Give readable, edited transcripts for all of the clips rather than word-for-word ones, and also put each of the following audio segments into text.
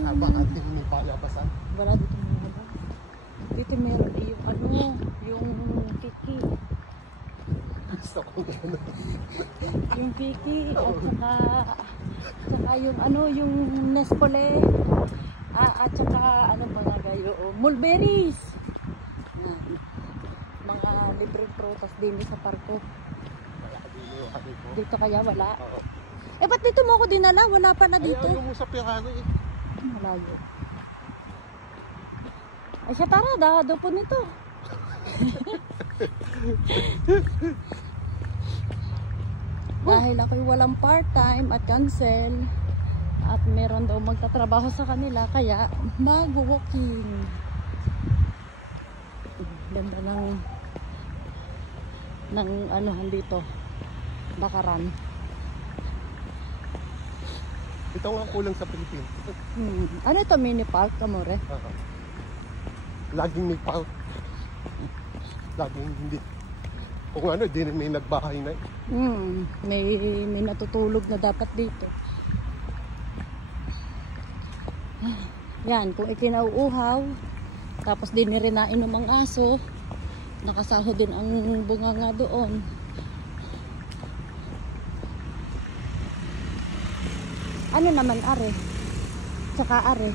Baka hindi palabasan. Wala dito mga. Dito meron yung ano, yung kiki. Gusto ko gano'n. Yung kiki at saka yung ano, yung Nescole. At saka ano pa nga gayo, mulberries. Mga libreng prutas din sa parko. Dito kaya wala? Oo. Eh ba't dito mo ako dinala? Wala pa na dito. Ayaw yung sa Pirano eh. Malayo. Ay siya tara, dahado po nito. Dahil ako'y walang part-time at cancel. At meron daw magtatrabaho sa kanila, kaya mag-walking. Ganda ng anuhan dito. Bakaran. Ito nga kulang sa Pilipinas. Ano ito, mini park, Amore? Laging may park. Laging hindi. Kung ano, di na may nagbahay na eh. May natutulog na dapat dito. Yan, kung ikinauuhaw, tapos din rin nainom ang aso, nakasaho din ang bunganga doon. Ano naman are? Tsaka are?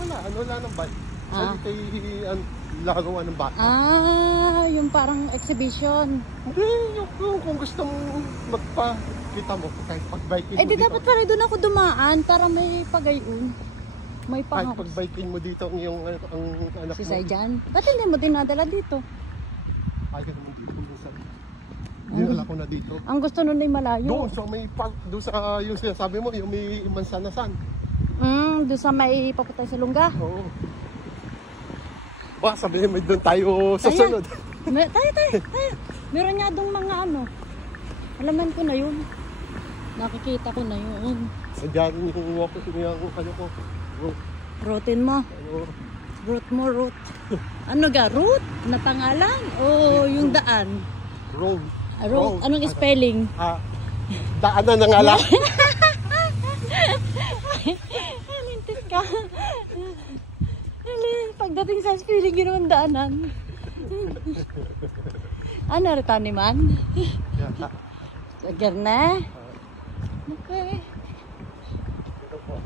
Wala nang bike. Sali kay lagawan ng bata. Yung parang exhibition. Hindi, yung kung gusto mong magpakita mo, kahit pag-biking mo di dito. dapat pala doon ako dumaan para may pagayon. May Kahit panghaps. pag-biking mo dito ang anak Si mo. Sayjan. Ba't hindi mo dinadala dito? Ayaw naman dito minsan. Dinala ko na dito. Ang gusto nun ay malayo. Doon sa may park, doon sa yung sinasabi mo, yung may mansanasan. Doon sa may papunta sa Lungga. Oo. Baka sabihin mo doon tayo sa Ayan. sunod. Tayo. Meron nga doon mga ano. Alaman ko na yun. Nakikita ko na yun. Sadya rin yung walk yung ano ko. Route mo. Ano, Route mo, route. Ano ga? Route? Na pangalan? O yung daan? road. Route. Anong spelling? Daanan na nga lang. Lintis ka. Pagdating sa spelling, yun naman daanan. Ano rin taniman? Lager na? Okay. Ito po.